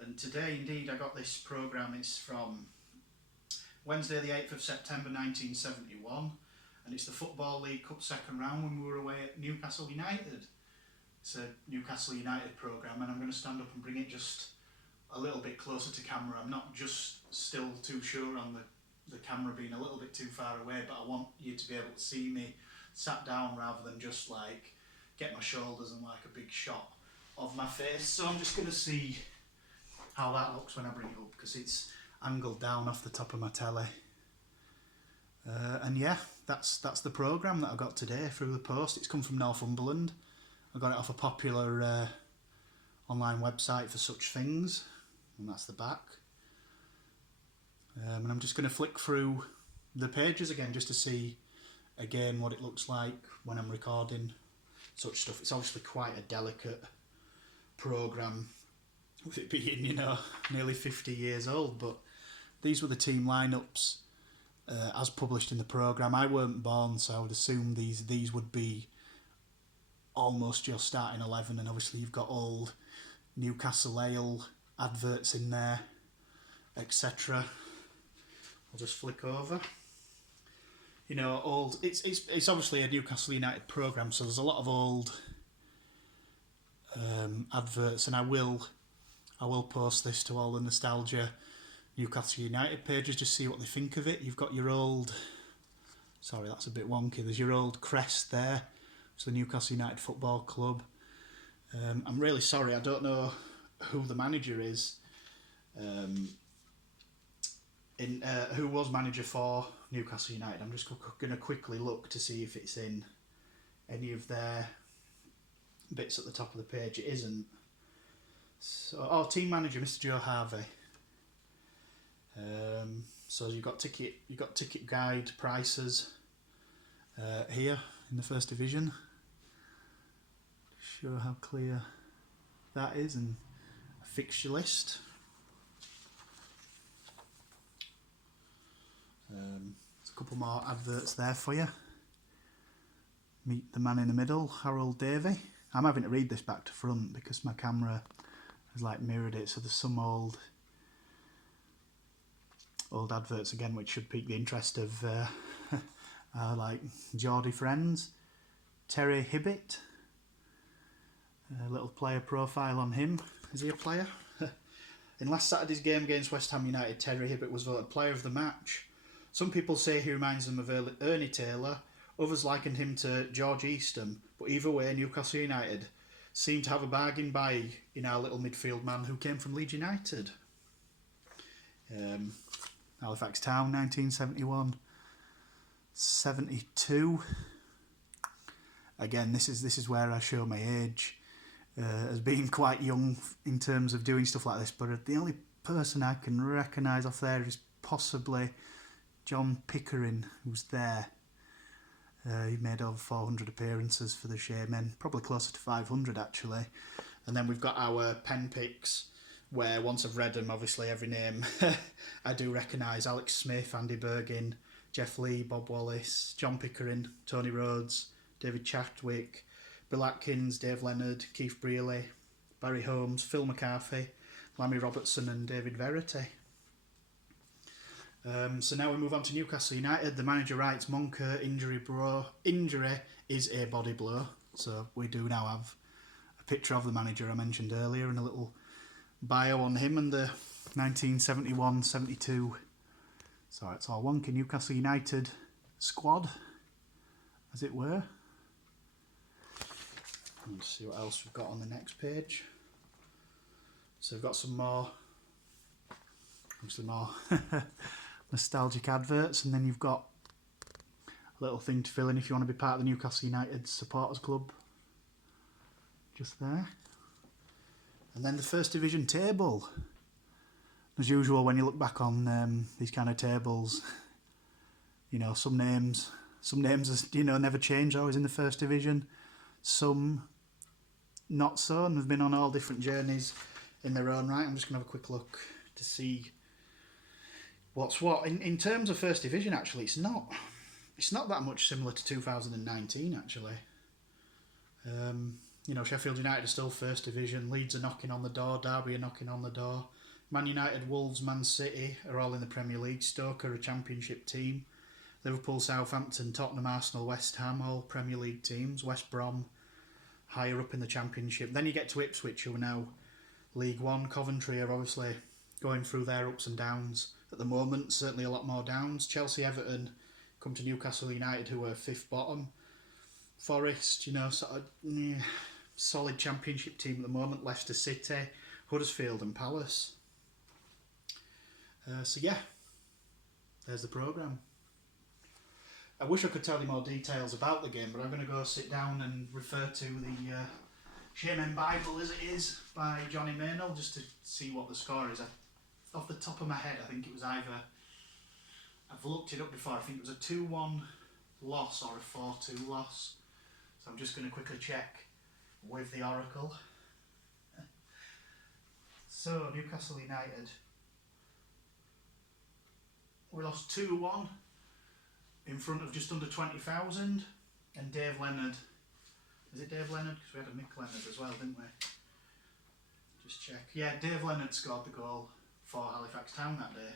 And today, indeed, I got this programme. It's from Wednesday the 8th of September 1971, and it's the Football League Cup second round when we were away at Newcastle United. It's a Newcastle United programme, and I'm going to stand up and bring it just a little bit closer to camera. I'm not just still too sure on the camera being a little bit too far away, but I want you to be able to see me sat down rather than just like get my shoulders and like a big shot of my face. So I'm just going to see how that looks when I bring it up, because it's angled down off the top of my telly. And yeah, that's the programme that I got today through the post. It's come from Northumberland. I got it off a popular online website for such things, and that's the back. And I'm just going to flick through the pages again just to see again what it looks like when I'm recording such stuff. It's obviously quite a delicate programme, with it being, you know, nearly 50 years old, but these were the team lineups as published in the programme. I weren't born, so I would assume these would be almost your starting 11, and obviously you've got old Newcastle Ale adverts in there, etc. I'll just flick over. You know, old. It's obviously a Newcastle United programme, so there's a lot of old adverts, and I will post this to all the nostalgia Newcastle United pages, just see what they think of it. You've got your old, sorry that's a bit wonky, there's your old crest there, it's the Newcastle United Football Club. I'm really sorry, I don't know who the manager is, who was manager for Newcastle United. I'm just going to quickly look to see if it's in any of their bits at the top of the page. It isn't. So, team manager Mr. Joe Harvey. So you've got ticket guide prices here in the First Division. Show how clear that is, and a fixture list. There's a couple more adverts there for you. Meet the man in the middle, Harold Davey. I'm having to read this back to front because my camera has like mirrored it, so there's some old adverts again which should pique the interest of like Geordie friends. Terry Hibbett, a little player profile on him. Is he a player? In last Saturday's game against West Ham United, Terry Hibbett was voted player of the match. Some people say he reminds them of Ernie Taylor, others likened him to George Eastham, but either way, Newcastle United seemed to have a bargain buy in our little midfield man who came from Leeds United. Halifax Town, 1971, 72. Again, this is where I show my age as being quite young in terms of doing stuff like this, but the only person I can recognise off there is possibly John Pickering, who's there. He made over 400 appearances for the Shaymen, probably closer to 500 actually. And then we've got our pen picks, where once I've read them, obviously every name I do recognise. Alex Smith, Andy Bergin, Jeff Lee, Bob Wallace, John Pickering, Tony Rhodes, David Chadwick, Bill Atkins, Dave Leonard, Keith Brealey, Barry Holmes, Phil McCarthy, Lammy Robertson and David Verity. So now we move on to Newcastle United. The manager writes, Monker injury is a body blow. So we do now have a picture of the manager I mentioned earlier and a little bio on him and the 1971-72. So it's all wonky Newcastle United squad, as it were. Let's see what else we've got on the next page. So we've got some more, obviously more nostalgic adverts, and then you've got a little thing to fill in if you want to be part of the Newcastle United supporters club, just there. And then the First Division table. As usual, when you look back on these kind of tables, you know, some names, you know, never change, always in the First Division. Some not so, and they've been on all different journeys in their own right. I'm just going to have a quick look to see what's what. In terms of First Division, actually, it's not that much similar to 2019, actually. You know, Sheffield United are still First Division, Leeds are knocking on the door, Derby are knocking on the door. Man United, Wolves, Man City are all in the Premier League. Stoke are a Championship team. Liverpool, Southampton, Tottenham, Arsenal, West Ham, all Premier League teams. West Brom, higher up in the Championship. Then you get to Ipswich, who are now League One. Coventry are obviously going through their ups and downs at the moment, certainly a lot more downs. Chelsea, Everton come to Newcastle United, who are fifth bottom. Forest, you know, sort of solid Championship team at the moment. Leicester City, Huddersfield and Palace. So yeah, there's the programme. I wish I could tell you more details about the game, but I'm going to go sit down and refer to the Shaymen Bible as it is by Johnny Maynell, just to see what the score is. Off the top of my head, I think it was either, I've looked it up before, I think it was a 2-1 loss or a 4-2 loss. So I'm just going to quickly check with the Oracle. So, Newcastle United, we lost 2-1 in front of just under 20,000, and Dave Leonard, is it Dave Leonard? Because we had a Mick Leonard as well, didn't we? Just check. Yeah, Dave Leonard scored the goal for Halifax Town that day.